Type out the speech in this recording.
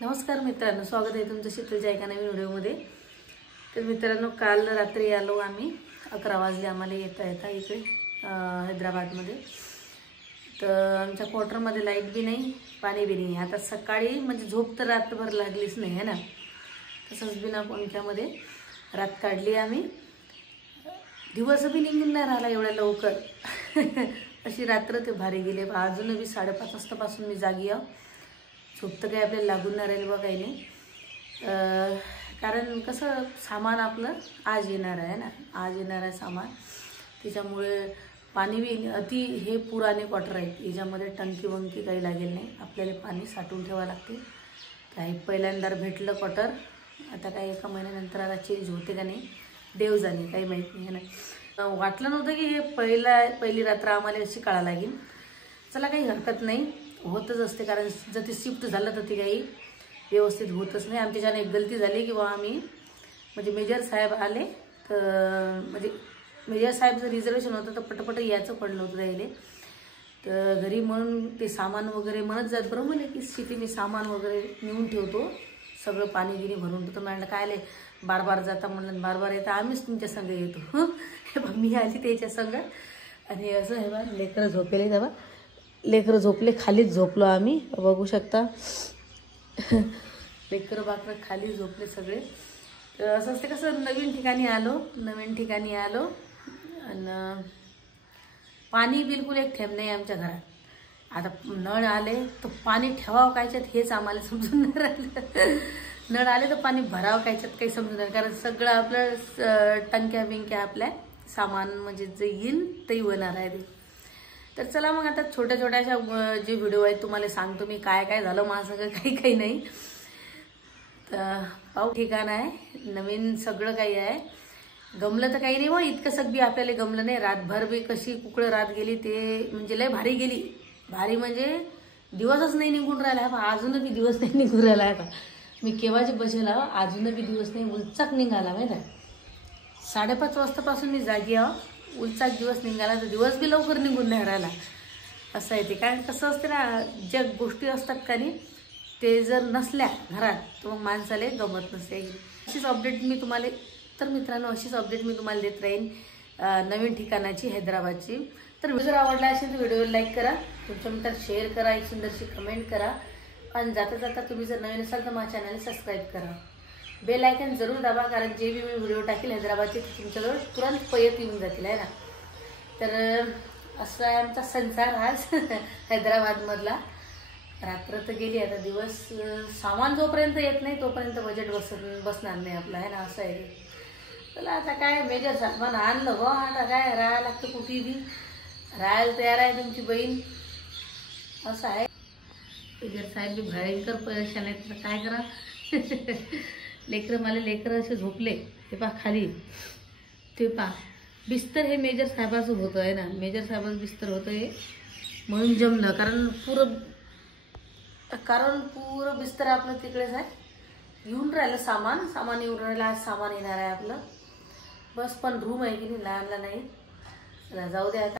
नमस्कार मित्रांनो, स्वागत आहे तुमचं शीतलच्या एका नवीन व्हिडिओमध्ये। तर मित्रांनो, काल रात्री आलो आम्ही, 11 वाजले आम्हाला येता इकडे हैदराबादमध्ये। तर आमच्या क्वार्टरमध्ये लाईट बी नाही, पाणी बी नाही। आता सकाळी म्हणजे झोप तर रात्रभर लागलीच नाही आहे ना, तसंच बिना पंख्यामध्ये रात काढली आम्ही। दिवस बी निघून नाही राहिला एवढ्या लवकर अशी रात्र ते भारी गेले। अजून बी 5:30 वाजतापासून मी जागी आहे। झोप तर काही आपल्याला लागून नाही राहिली बा, काही नाही। कारण कसं सामान आपलं आज येणार आहे ना, आज येणार आहे सामान, त्याच्यामुळे पाणी बी अति हे पुराने क्वार्टर आहेत, याच्यामध्ये टंकी वंकी काही लागेल नाही, आपल्याला पाणी साठवून ठेवावं लागते। काही पहिल्यांदा भेटलं क्वार्टर, आता काही एका महिन्यानंतर आता चेंज होते का नाही देव जाणे, काही माहीत नाही आहे ना। वाटलं नव्हतं की हे पहिली रात्र आम्हाला अशी काढा लागेल। चला, काही हरकत नाही, होतच असते। कारण जर ते शिफ्ट झालं तर ते काही व्यवस्थित होतच नाही। आमच्याच्याने एक गलती झाली की आम्ही म्हणजे मेजर साहेब आले, तर म्हणजे मेजर साहेबचं रिझर्वेशन होतं, तर पटपट यायचं पडलं होतं राहिले। तर घरी म्हणून ते सामान वगैरे म्हणत जात, बरोबर आहे की सिटी मी सामान वगैरे नेऊन ठेवतो, सगळं पाणी गिनी भरून ठेवतो। म्हणलं काय आले बार जाता, म्हणलं बार येता आम्हीच तुमच्या संग येतो। हे बा मी आली त्याच्या संग, आणि असं हे बा लेकरं झोपेले, तेव्हा लेकरं झोपले, खालीच झोपलो आम्ही, बघू शकता लेकरं बाकरं खाली झोपले सगळे। तर असं असते कसं, नवीन ठिकाणी आलो आणि पाणी बिलकुल एक थेंब नाही आमच्या घरात। आता नळ आले तर पाणी ठेवावं कायच्यात हेच आम्हाला समजून नाही राहिलं। नळ आले तर पाणी भरावं कायच्यात काही समजून नाही, कारण सगळं आपलं टंक्या बिंक्या आपल्या सामान म्हणजे जे येईल ते होणार आहे ते। तर चला मग आता छोट्या जे व्हिडिओ आहेत तुम्हाला सांगतो मी, काय झालं माझं सगळं, काही नाही। तर पाहू, ठिकाण आहे नवीन, सगळं काही आहे। गमलं तर काही नाही मग, इतकं सगळी आपल्याला गमलं नाही। रातभर बी कशी कुकडं रात गेली, ते म्हणजे लय भारी गेली, भारी म्हणजे दिवसच नाही निघून राहिला। अजून बी दिवस नाही निघून राहिला आहे। मी केव्हाचे बसेला, अजून बी दिवस नाही, उलचाक निघाला माहिती आहे। 5:30 वाजतापासून मी जागी आहे, उलचाक दिवस निघाला, तर दिवस बी लवकर निघून नाही राहिला, असं आहे ते। कारण कसं असते ना, ज्या गोष्टी असतात का नाही, ते जर नसल्या घरात तर मग माणसाला गमत नसते। अशीच अपडेट मी तुम्हाला, तर मित्रांनो अशीच अपडेट मी तुम्हाला देत राहीन नवीन ठिकाणाची, हैदराबादची। तर जर आवडला असेल तर व्हिडिओला लाईक करा, तुमच्या मित्रांना शेअर करा, एक सुंदरशी कमेंट करा, आणि जाता तुम्ही जर नवीन असाल तर माझ्या चॅनलला सबस्क्राईब करा, बेल आयकन जरूर दाबा, कारण जे बी मी व्हिडिओ टाकेल हैदराबादचे ते तुमच्याजवळ तुरंत पयत येऊन जातील आहे ना। तर असा आहे आमचा संसार आज हैदराबादमधला। रात्र तर गेली, आता दिवस, सामान जोपर्यंत येत नाही तोपर्यंत बजेट बसणार नाही आपलं आहे ना, असं आहे। चला आता काय, मेजर सामान आणलं हो, आता काय राहायला लागतं, कुठेही बी राहायला तयार आहे तुमची बहीण, असं आहे। मेजर साहेब बी भयंकर परेशान आहेत, तर काय करा लेकरं असे झोपले, ते पा खाली, ते पा बिस्तर हे मेजर साहेबाचं होतं आहे ना, मेजर साहेबाचं बिस्तर होतं हे, म्हणून जमलं। कारण पुरं बिस्तर आपलं तिकडेच आहे, येऊन राहिलं सामान येऊन राहिलं, आज सामान येणार आहे आपलं बस। पण रूम आहे की नाही, लहानला नाही, जाऊ द्या आता।